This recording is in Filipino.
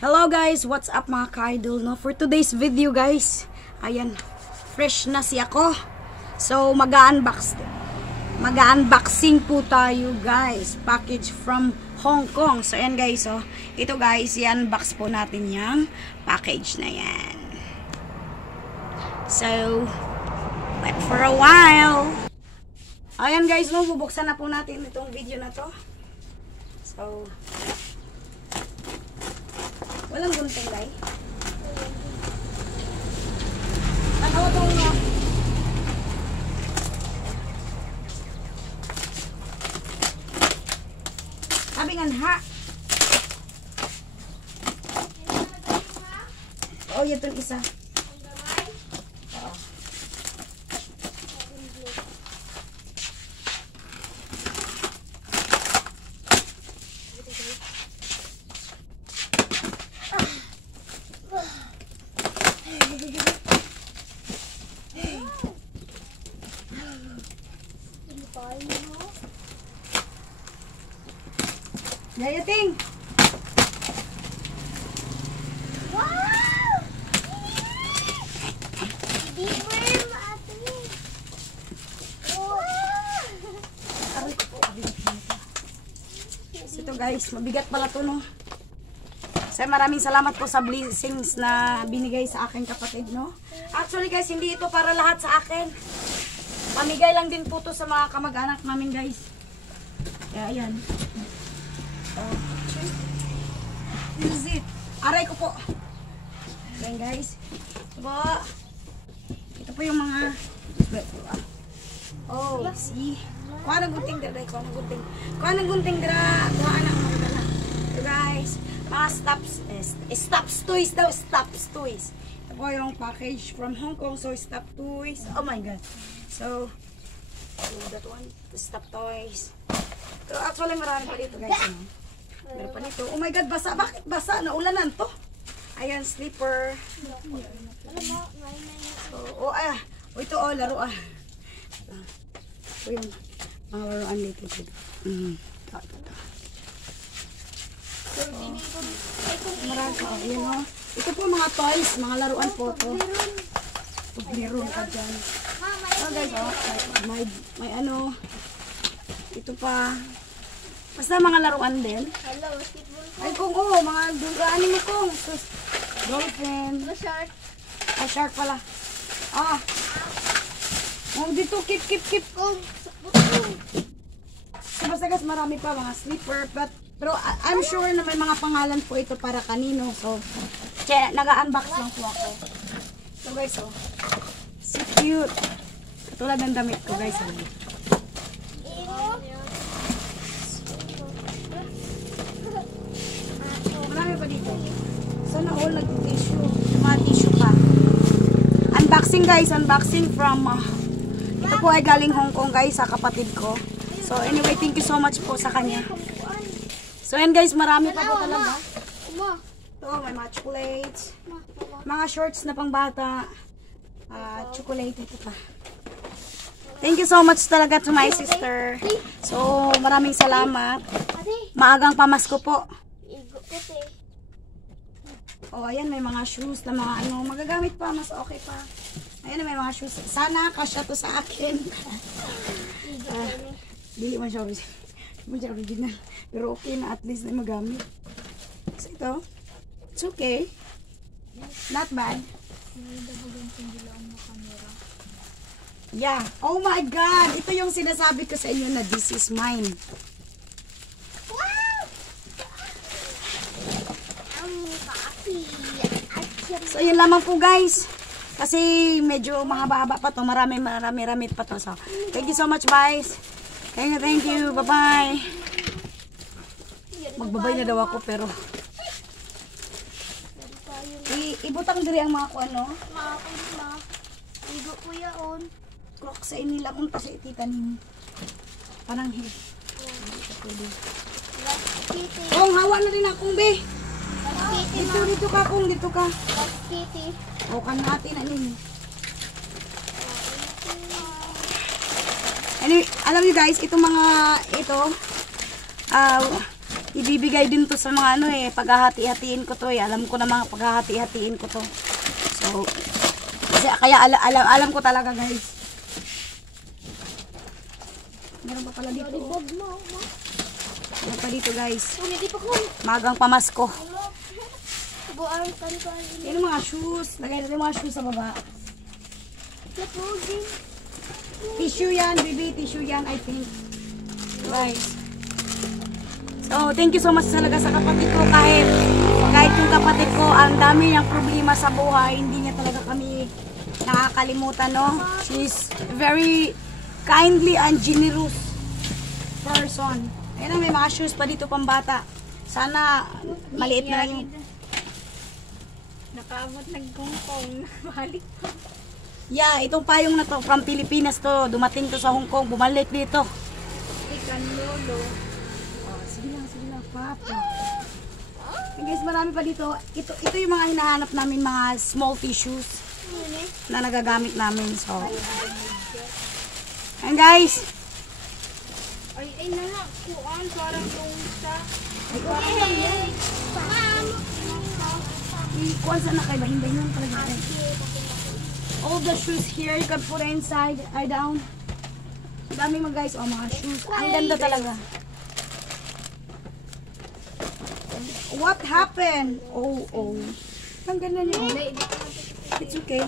Hello guys, what's up mga ka-idol, no? For today's video guys, ayan, fresh na si ako. So mag-unboxing po tayo guys. Package from Hong Kong. So ayan guys, oh. Ito guys, i-unbox po natin yung package na yan. So, wait for a while. Ayan guys, no, bubuksan na po natin itong video na to. So, walang gunting, guys. Ano itong sabi nga ha. Oh, yun itong isa. Oo. Yayating! Wow! Hindi mo yung ate. Wow! Aray ko po. Ito guys, mabigat pala to, no? So, maraming salamat po sa blessings na binigay sa akin kapatid, no? Actually guys, hindi ito para lahat sa akin. Pamigay lang din po to sa mga kamag-anak namin guys. Kaya ayan. This is it. Aray ko po. Ayan guys. Ito po yung mga oh, see? Kuha ng gunting dira. Kuha ng gunting dira. Kuha ng mga. So guys, mga stops toys daw. Stops toys. Ito po yung package from Hong Kong. So, stop toys. Oh my God. So, that one. Stop toys. Pero actually marami pa dito guys. No? Meron pa nito. Oh my God, basa. Bakit basa? Naulanan to. Ayan, slipper. So, ito laruan. Ito yung mga laruan dito. Marami pa. Ayan o. Ito po mga toys, mga laruan po ito. Meron ka dyan. Oh guys, may ano. Ito pa. Basta mga laruan din. Ay kung mga ano mo kung. Dolphin. Ay shark pala. Dito keep kung. Basta guys marami pa mga slipper. Pero I'm sure na may mga pangalan po ito para kanino. So, nag-unbox lang po ako. So guys, so cute. Tulad ng damit ko guys. Marami pa dito. Sana all nag-tissue. Mga tissue pa. Unboxing guys. Unboxing from ito po ay galing Hong Kong guys sa kapatid ko. So anyway, thank you so much po sa kanya. So yan guys, marami pa po talaga. Ito, may mga chocolates. Mga shorts na pang bata. Chocolate ito pa. Thank you so much talaga to my sister. So maraming salamat. Maagang pamasko po. Oh, ayan, may mga shoes na mga ano, magagamit pa, mas okay pa. Ayan, may mga shoes. Sana kasya to sa akin. Dili man siya original. Pero okay na, at least na magamit. So ito, it's okay. Not bad. Yeah. Oh my God! Ito yung sinasabi ko sa inyo na this is mine. So, yun lamang po guys. Kasi medyo mahaba-haba pa to. Marami pa to. So, thank you so much guys. Thank you. Bye-bye. Magbabay na daw ako pero ibutang diri ang mga ano. Igo ko yaon. Krok sa inila kung kasi itita nini. Parang Kung hawa na rin akong be. Dito ka kung dito ka. O kan natin na nini. Anyway, alam niyo guys, itong mga ito ibibigay din to sa mga ano eh, paghahati-hatiin ko to eh. Alam ko na mga paghahati-hatiin ko to. So, kaya alam ko talaga guys. Meron pa pala dito. Meron pa dito guys. Magang pamasko. Yan ang mga shoes. Lagay natin yung mga shoes sa baba. Tissue yan, baby. Tissue yan, I think. Guys. So, thank you so much talaga sa kapatid ko. Kahit yung kapatid ko, ang dami niyang problema sa buhay, hindi niya talaga kami nakakalimutan, no? She's very kindly and generous person. Ayan, may mga shoes pa dito pang bata. Sana maliit na lang yung... Nakaabot nag-Hongkong. Balik ko. Yeah, itong payong na to from Pilipinas to. Dumating to sa Hong Kong. Bumalik dito. Ikan lolo. Oh, sige lang, papa. And guys, marami pa dito. Ito yung mga hinahanap namin, mga small tissues na nagagamit namin. So, and guys, Ay nanak. Kuan. Parang yung sa... kuwan saan na kayo ba? Hindi yun talaga. All the shoes here, you can put inside, down. Ang dami mga guys, mga shoes. Ang ganda talaga. What happened? Oh. Ang ganda niya. It's okay.